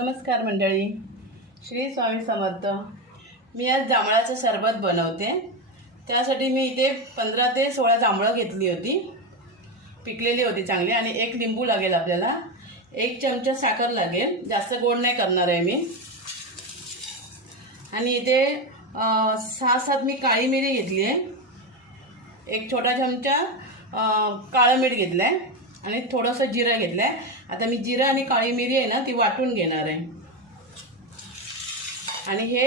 नमस्कार मंडळी. श्री स्वामी समर्थ. मी आज जांभळाचं सरबत बनवते. त्यासाठी मी इथे पंधरा ते सोळा जांभळं घेतली होती. पिकलेली होती चांगली आणि एक लिंबू लागेल आपल्याला. एक चमचा साखर लागेल. जास्त गोड नाही करणार आहे मी. आणि इथे सहा सात मी काळी मिरी घेतली आहे. एक छोटा चमचा काळं मीठ घेतलं आहे आणि थोडंसं जिरं घेतलं आहे आता मी जिरं आणि काळी मिरी आहे ना ती वाटून घेणार आहे. आणि हे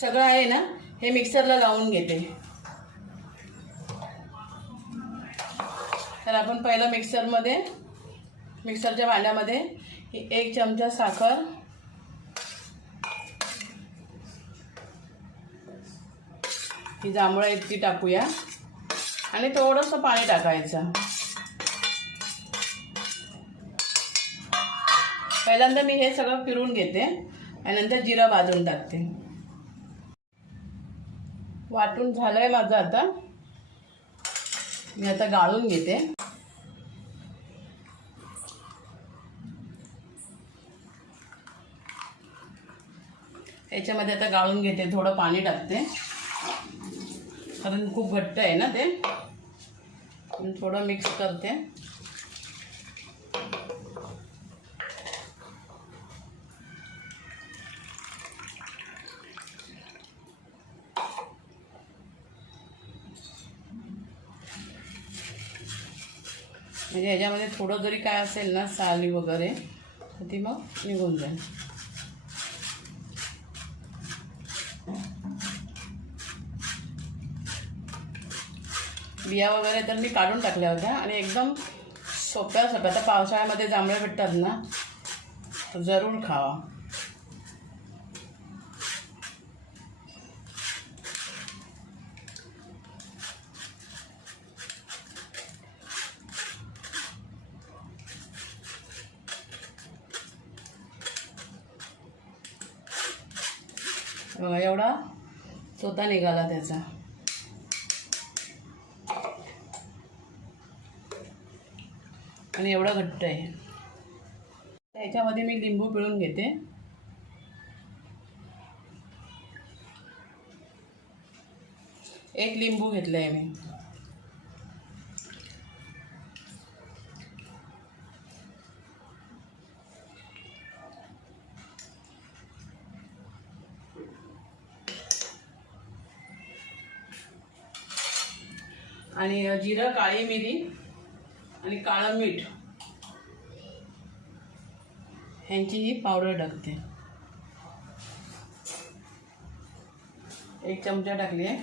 सगळं आहे ना हे मिक्सरला लावून घेते. तर आपण पहिलं मिक्सरमध्ये मिक्सरच्या भांड्यामध्ये ही एक चमचा साखर ही जांभळं इतकी टाकूया. आणि थोडंसं पाणी टाकायचं. पहिल्यांदा मी हे सगळं फिरून घेते आणि नंतर जिरं भाजून टाकते. वाटून झालंय माझं आता. मी आता गाळून घेते. याच्यामध्ये आता गाळून घेते थोडं पाणी टाकते. कारण खूप घट्ट आहे ना ते. थोडं मिक्स करते. म्हणजे ह्याच्यामध्ये थोडं जरी काय असेल ना साली वगैरे तर ती मग निघून जाईल. बिया वगैरे तर मी काढून टाकल्या होत्या आणि एकदम सोप्या सोप्या. आता पावसाळ्यामध्ये जांभळे भेटतात ना जरूर खावा. एवढा चोथा निघाला त्याचा. आणि एवढा घट्ट आहे. त्याच्यामध्ये मी लिंबू पिळून घेते. एक लिंबू घेतलं आहे मी. आणि जिरं काळी मिरी आणि काळं मीठ. ह्यांची ही पावडर टाकते एक चमचा टाकली आहे.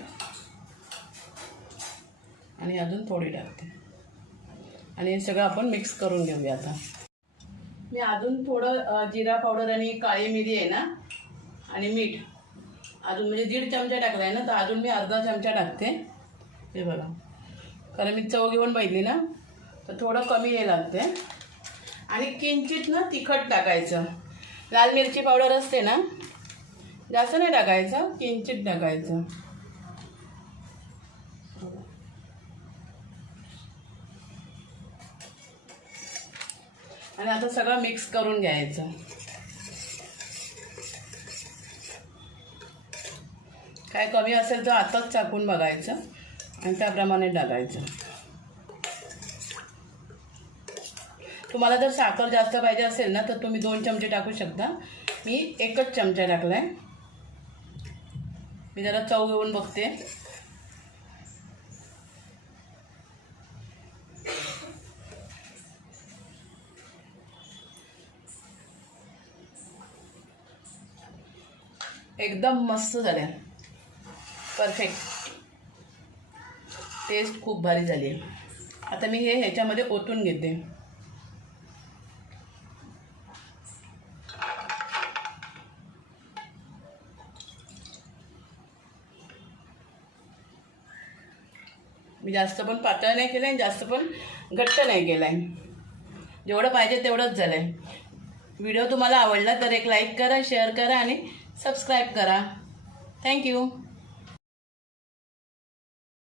आणि अजून थोडी टाकते. आणि हे सगळं आपण मिक्स करून घेऊया आता. मी अजून थोडं जिरा पावडर आणि काळी मिरी आहे ना आणि मीठ. अजून म्हणजे दीड चमचा टाकला आहे ना तर अजून मी अर्धा चमचा टाकते. हे बघा. कारण मी चव घेऊन बघितली ना तर थोडं कमी हे लागते आणि किंचित ना तिखट टाकायचं. लाल मिरची पावडर असते ना जास्त नाही टाकायचं किंचित टाकायचं. आणि आता सगळं मिक्स करून घ्यायचं. काय कमी असेल तर आताच चाकून बघायचं. आणि त्याप्रमाणे डालायचं तुम्हाला जर साखर जास्त पाहिजे असेल ना तर तुम्ही दोन चमचे टाकू शकता. मी एकच चमचा टाकला आहे मी जरा चव घेऊन बघते. एकदम मस्त झाल्या. परफेक्ट. टेस्ट खूप भारी झाली आहे. आता मी हे ह्याच्यामध्ये ओतून घेते. मी जास्त पण पातळ नाही केलं आहे जास्त पण घट्ट नाही केलं आहे जेवढं पाहिजे तेवढंच झालं आहे व्हिडिओ तुम्हाला आवडला तर एक लाईक करा शेअर करा आणि सबस्क्राईब करा. थँक्यू